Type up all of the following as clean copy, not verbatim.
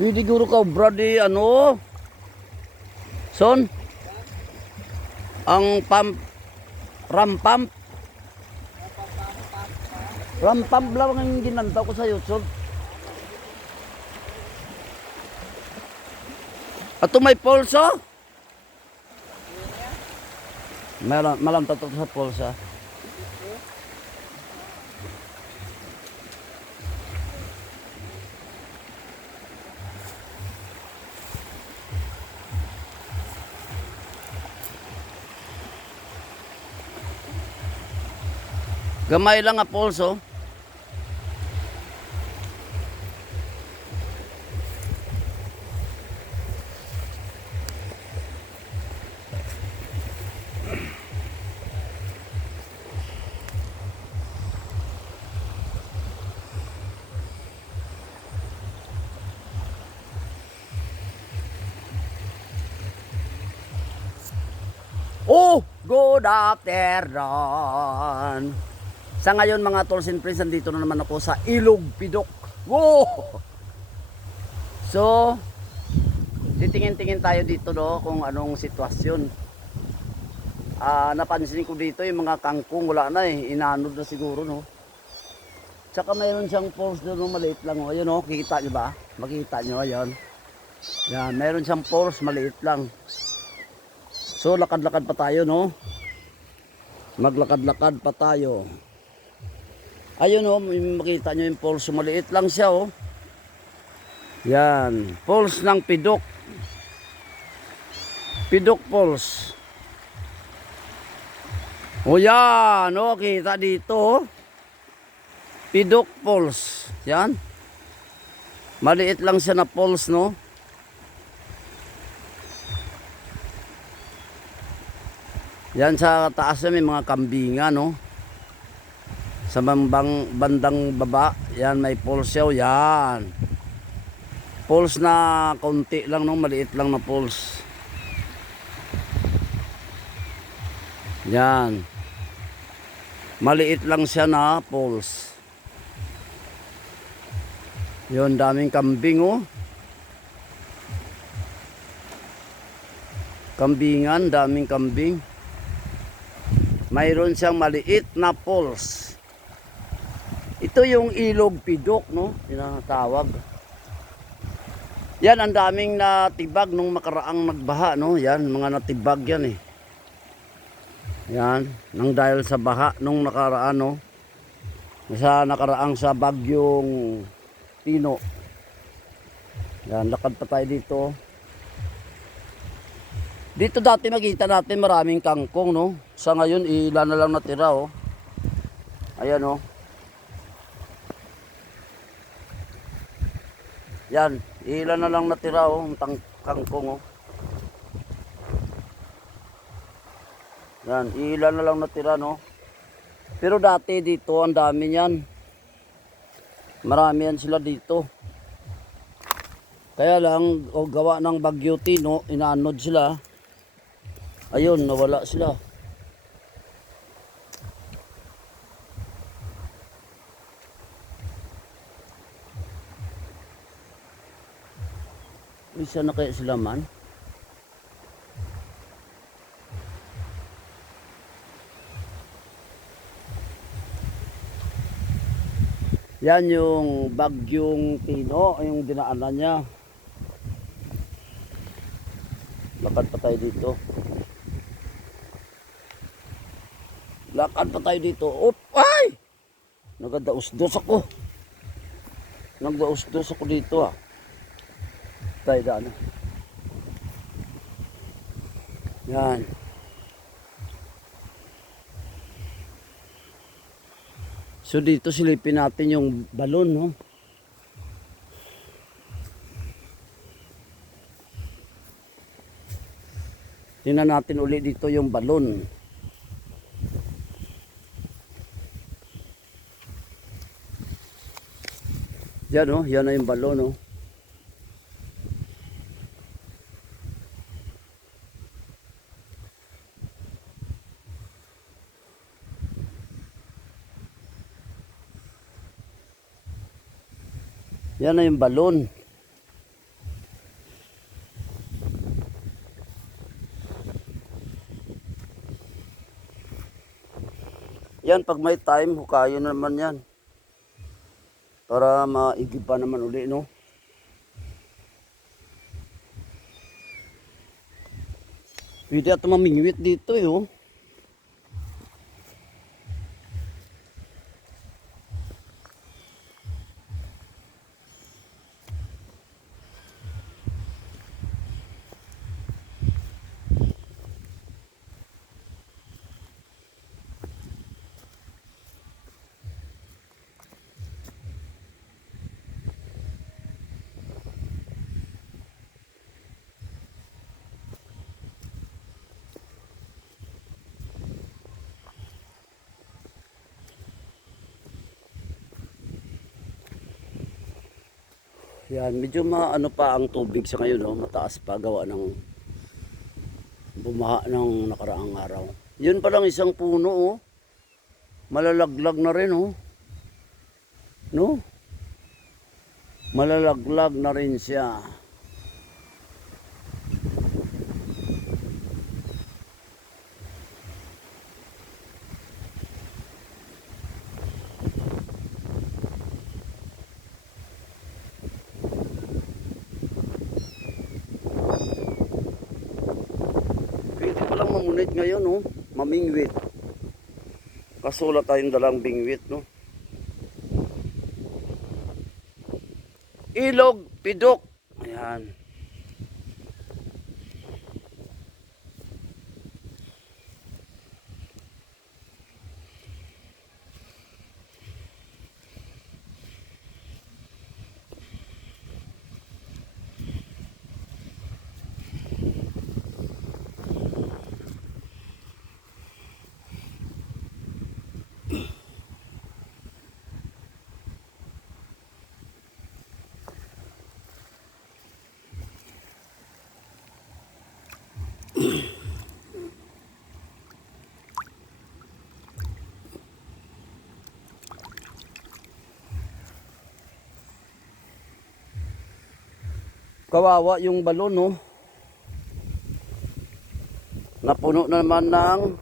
Hindi guro ka, brady, ano? Son? Ang pump, ram pump. Ram pump lang ang ginantaw ko sa'yo, son. Ato may pulso? Malam tato sa pulsa. Gamay lang nga pulso. Oh, good afternoon. Sa ngayon mga tools and friends, nandito na naman ako sa Ilog Pidok. Wow! So, titingin-tingin tayo dito no kung anong sitwasyon. Napansin ko dito yung mga kangkong wala na eh, inanod na siguro no. Tsaka mayroon siyang poles doon no, maliit lang oh. Ayun oh, kikita nyo ba? Makikita nyo, ayun. Yan, mayroon siyang poles, maliit lang. So, lakad-lakad pa tayo no. Maglakad-lakad pa tayo. Ayun oh, makita nyo yung poles, maliit lang siya oh. Yan, poles ng Pidok. Pidok poles. O yan, o, kita dito. Pidok poles. Yan. Maliit lang siya na poles, no? Yan sa taas na may mga kambingan, no? Sa bandang baba, yan may poles siya, yan. Poles na konti lang, no? Maliit lang na poles. Yan. Maliit lang siya na poles. Yun, daming kambing oh. Kambingan, daming kambing. Mayroon siyang maliit na poles. Ito yung Ilog Pidok, no? Tinatawag. Yan, ang daming natibag nung makaraang nagbaha, no? Yan, mga natibag yan eh. Yan, nang dahil sa baha nung nakaraan, no? Sa nakaraang sa bagyong Tino. Yan, lakad pa tayo dito. Dito dati makita natin maraming kangkong, no? Sa ngayon, ilan na lang natira, oh. Ayan, oh. Yan, ilan na lang natira, oh, kangkong, oh. Yan, ilan na lang natira, no? Pero dati dito, ang dami niyan. Marami yan sila dito. Kaya lang, o gawa ng Bagyo Tino, inaanod sila. Ayun, nawala sila. Isa na kaya sila man? Yan yung Bagyong Tino, yung dinaanan niya. Lakad pa tayo dito. Lakad pa tayo dito. Op! Ay! Nagadaos-dos ako. Nagdaos-dos ako dito ah. Tayo daan. Yan. So dito silipin natin yung balon, no? Tingnan natin uli dito yung balon. Yan, oh, yan na yung balon, no? Yan na yung balon. Yan, pag may time, hukayo naman yan. Para maigib pa naman uli, no? Pwede at mamingwit dito, eh, oh. Yan, medyo maano pa ang tubig sa ngayon, no? Mataas pa gawa ng bumaha ng nakaraang araw. Yun pa lang isang puno, oh. Malalaglag na rin, oh. No? Malalaglag na rin siya. Pwede palang mamunit ngayon, oh. Mamingwit. Kaso wala tayong dalang bingwit, no? Ilog, pidok. Ayan. Kawawa yung balon, no? Napuno na naman ng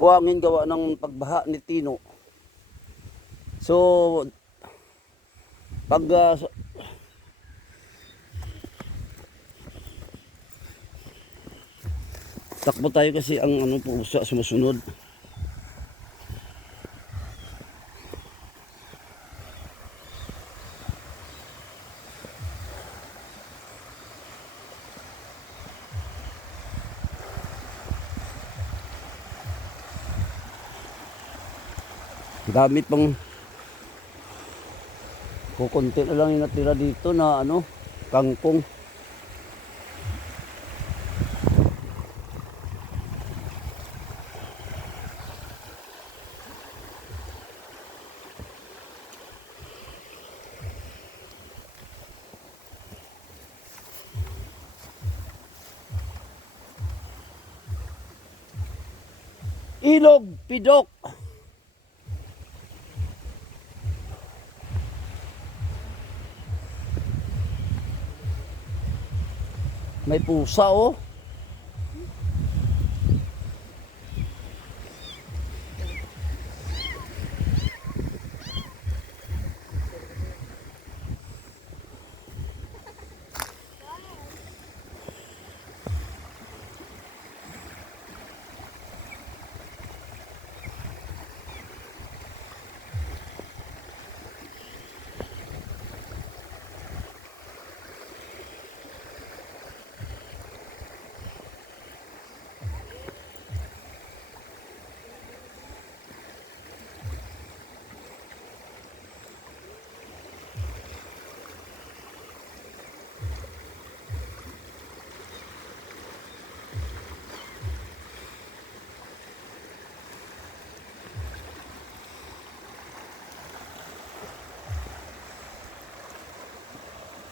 buhangin gawa ng pagbaha ni Tino. So, pag takbo tayo kasi ang ano po sa sumusunod. Dami pang kukunti na lang yung natira dito na ano, kangkong. Ilog, pidok. May pusa, oh.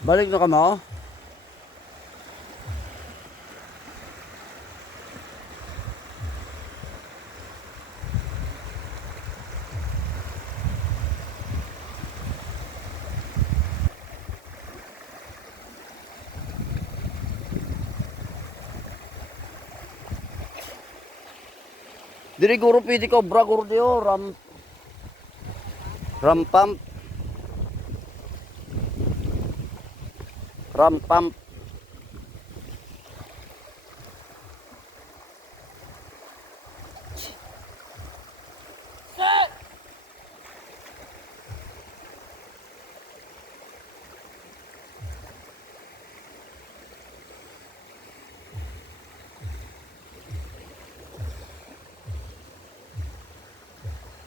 Balik na ka mo? Diri guro pwede ko, bra guro diyo, ram pump. Ram pump.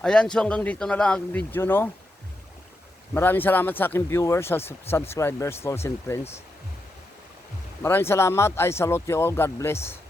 Ayan, so hanggang dito na lang ang video, no? Maraming salamat sa aking viewers, sa subscribers, followers and friends. Maraming salamat. I salute you all. God bless.